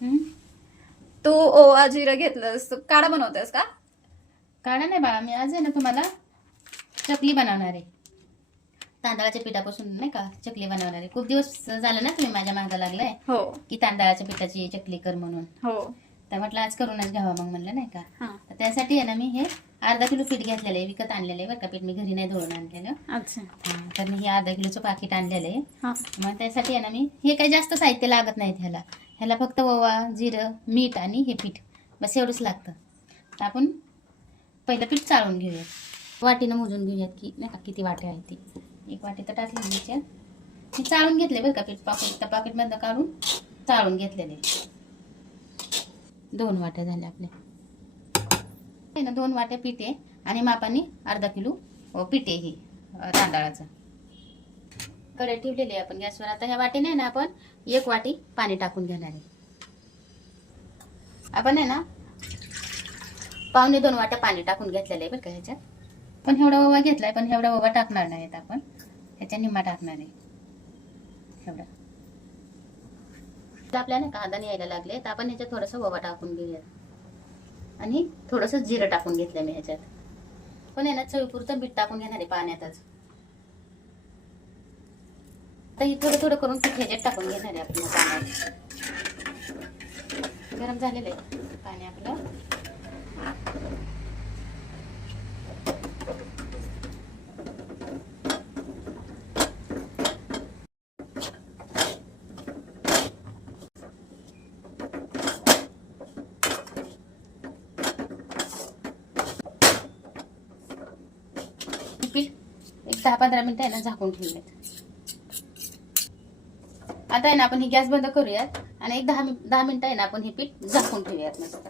तू ओवा जिरं घेतलंस, काढा बनवतेस का? काढा नाही बाळा, मी आज आहे ना तुम्हाला चकली बनवणार आहे. तांदळाच्या पिठापासून नाही का चकली बनवणार आहे. खूप दिवस झालं ना तुम्ही माझ्या मागं लागलाय हो की तांदळाच्या पिठाची चकली कर म्हणून. हो. तर म्हटलं आज करूनच घ्यावा मग म्हणलं नाही का. हां. तर त्यासाठी आहे ना मी हे अर्धा किलो पीठ घेतलेलं आहे, विकत आणलेलं आहे बरं का. पीठ मी घरी नाही दळून आणलेलं. अच्छा. हां, तर मी हे अर्धा किलोचं पाकिट आणलेलं आहे. हां. मग त्यासाठी आहे ना मी हे काही जास्त साहित्य लागत नाहीत ह्याला फक्त ओवा, जिरं, मीठ आणि हे पीठ बस एवढंच लागतं. तर आपण पहिलं पीठ चाळून घेऊयात, वाटीनं मोजून घेऊयात की नाही का किती वाटे आहे ती. एक वाटी तर टाकली मी याच्यात. मी चाळून घेतले बरं का पीठ, त्या पाकिटमधनं काढून चाळून घेतलेले. 2 वाट्या झाल्या आपल्या. आहे ना 2 वाट्या पीठ आहे आणि मापाने अर्धा किलो पीठ आहे हे तांदळाचं. कढई ठेवलेली आहे आपण गॅसवर. आता ह्या वाटीने आहे ना आपण 1 वाटी पाणी टाकून घेणार आहे. आपण आहे ना 1.25 वाट्या पाणी टाकून घेतलेलं आहे बरं का ह्याच्यात. पण एवढा ओवा घेतलाय, पण एवढा ओवा टाकणार नाहीत आपण. ह्याच्या निम्मा टाकणार आहे एवढा. आपल्याला नाही का हाताने यायला लागले तर आपण ह्याच्यात थोडंसं ओवा टाकून घेऊयात आणि थोडंसं जिरं टाकून घेतलं मी ह्याच्यात. पण आहे ना चवीपुरतं मीठ टाकून घेणार आहे पाण्यातच. आता ही थोडं थोडं करून पीठ ह्याच्यात टाकून घेणार आहे आपण पाण्यात. गरम झालेलं आहे पाणी आपलं. पीठ एक 10-15 मिनिटं आहे ना झाकून ठेवूयात. आता आहे ना आपण ही गॅस बंद करूयात आणि एक 10 मिनिटं आहे ना आपण हे पीठ झाकून ठेवूयात मस्त.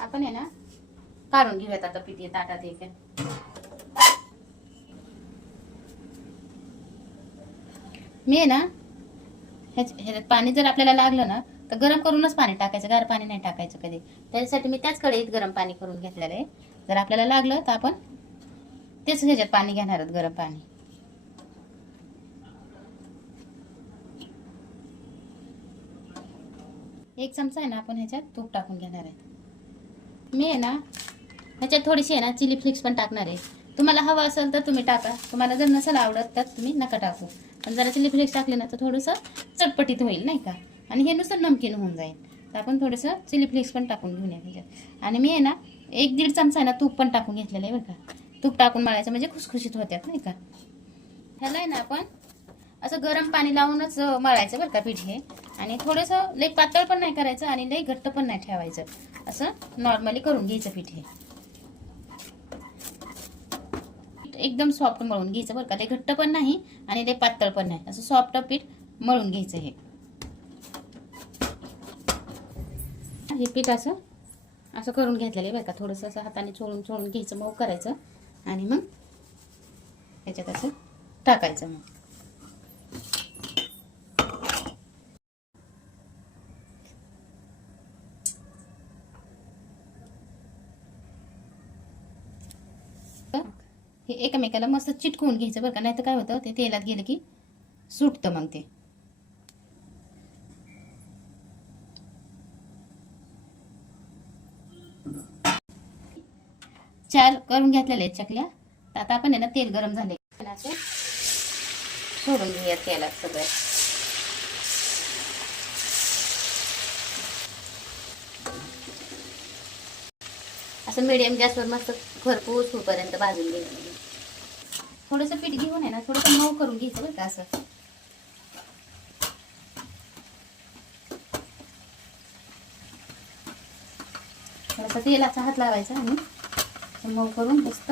आपण आहे ना काढून घेऊयात आता पीठ हे ताटात एक. मी आहे ना ह्याच्यात पाणी जर आपल्याला लागलं ना तर गरम करूनच पाणी टाकायचं, गार पाणी नाही टाकायचं कधी. त्याच्यासाठी मी त्याच कढईत गरम पाणी करून घेतलेलं आहे. जर आपल्याला लागलं तर आपण तेच ह्याच्यात पाणी घेणार आहोत, गरम पाणी. एक चमचा आहे ना आपण ह्याच्यात तूप टाकून घेणार आहे. मी आहे ना ह्याच्यात थोडीशी आहे ना चिली फ्लेक्स पण टाकणार आहे. तुम्हाला हवं असेल तर तुम्ही टाका, तुम्हाला जर नसेल आवडत तर तुम्ही नका टाकू. पण जरा चिली फ्लेक्स टाकले ना तर थोडंसं चटपटीत होईल नाही का, आणि हे नुसतं नमकीन होऊन जाईल. तर आपण थोडंसं चिली फ्लेक्स पण टाकून घेऊया ह्याच्यात. आणि मी आहे ना 1-1.5 चमचा आहे ना तूप पण टाकून घेतलेलं आहे बरं का. तूप टाकून मळायचं म्हणजे खुसखुशीत होत्यात नाही का. ह्याला आहे ना आपण असं गरम पाणी लावूनच मळायचं बरं का पीठ हे. आणि थोडंसं लई पातळ पण नाही करायचं आणि लई घट्ट पण नाही ठेवायचं. असं नॉर्मली करून घ्यायचं पीठ हे. एकदम सॉफ्ट मळून घ्यायचं बरं का. ते घट्ट पण नाही आणि ते पातळ पण नाही, असं सॉफ्ट पीठ मळून घ्यायचं हे. हे पीठ असं करून घेतलेलं आहे बरं का. थोडंसं असं हाताने चोळून चोळून घ्यायचं, मऊ करायचं आणि मग ह्याच्यात असं टाकायचं. मग हे एकमेकाला मस्त चिटकवून घ्यायचं बरं का. नाही तर काय होतं, ते तेलात गेलं की सुटतं मग ते. चार करून घेतलेले आहेत चकल्या. तर आता आपण आहे ना तेल गरम झाले सोडून घेऊया तेलात सगळं. असं मिडियम गॅसवर मस्त खरपूस होईपर्यंत भाजून घ्यायचं. थोडंसं पीठ घेऊन आहे ना थोडंसं मऊ करून घ्यायचं बरं का. असं थोडासा तेलाचा हात लावायचा आणि मऊ करून मस्त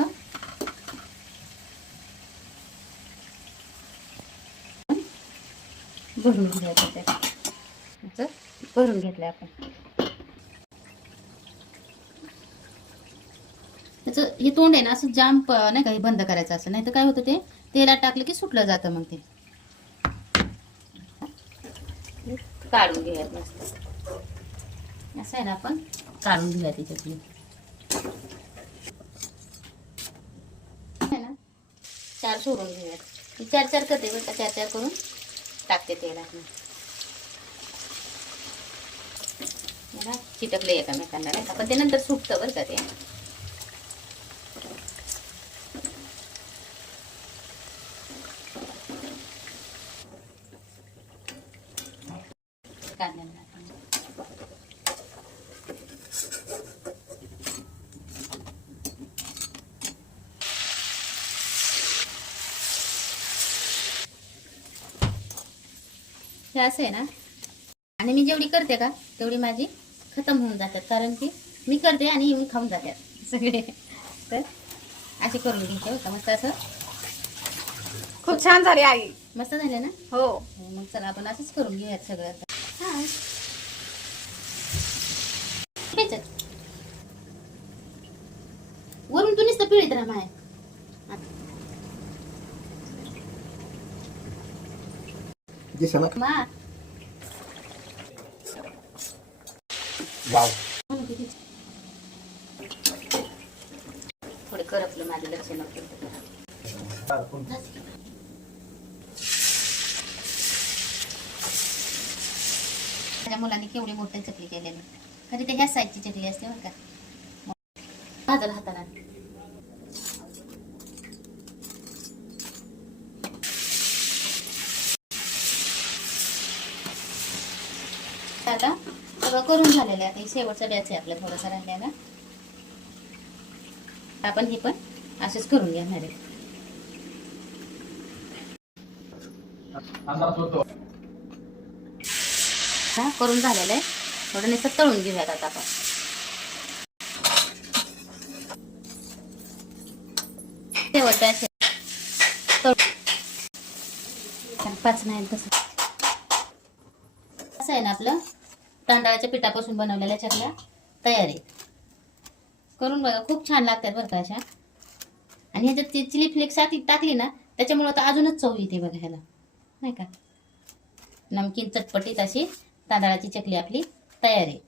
भरून घ्यायचं. त्यात भरून घेतलं आपण. त्याचं हे तोंड आहे ना असं जाम नाही का, हे बंद करायचं असं. नाही तर काय होतं, ते तेलात टाकलं की सुटलं जातं. मग ते काढून घेऊयात मस्त. असं आहे ना आपण काढून घेऊया त्याच्यातली. आहे ना 4 सोडून घेऊयात. 4-4 करते बरं का. 4-4 करून टाकते तेलात चिटकले एकामेकांना नाही का, पण ते नंतर सुटतं बरं का ते. कांद्याला हे असं आहे ना. आणि मी जेवढी करते का तेवढी माझी खतम होऊन जातात, कारण की मी करते आणि येऊन खाऊन जातात सगळे. तर अशी करून घ्यायचे हो का, मस्त असं. खूप छान झाली आई. मस्त झाले ना. हो. मग चला आपण असंच करून घेऊयात सगळं. हा वरून तू नुसतं पिळीत राहा माय. मा थोडे करपलं, माझं लक्ष नव्हतं. माझ्या मुलांनी केवढी मोठी चकली केलेली. खरी ते ह्या साईजची चकली असते बरं का. भाजल हाताला. आता सगळं करून झालेलं आहे. आता शेवटचा बॅच आहे आपल्या थोडासा राहिलेला. आपण हे पण असेच करून घेणार आहे. करून झालेलं आहे. थोडं नुसतं तळून घेऊयात आता आपण. शेवटचा पाच नाही तसं. असं आहे ना, आपलं तांदळाच्या पिठापासून बनवलेल्या चकल्या तयार आहेत. करून बघा, खूप छान लागतात बरं का अशा. आणि ह्याच्यात ती चिली फ्लेक्स टाकली ना, त्याच्यामुळं तर अजूनच चव येते बघा ह्याला नाही का. नमकीन चटपटीत अशी तांदळाची चकली आपली तयार आहे.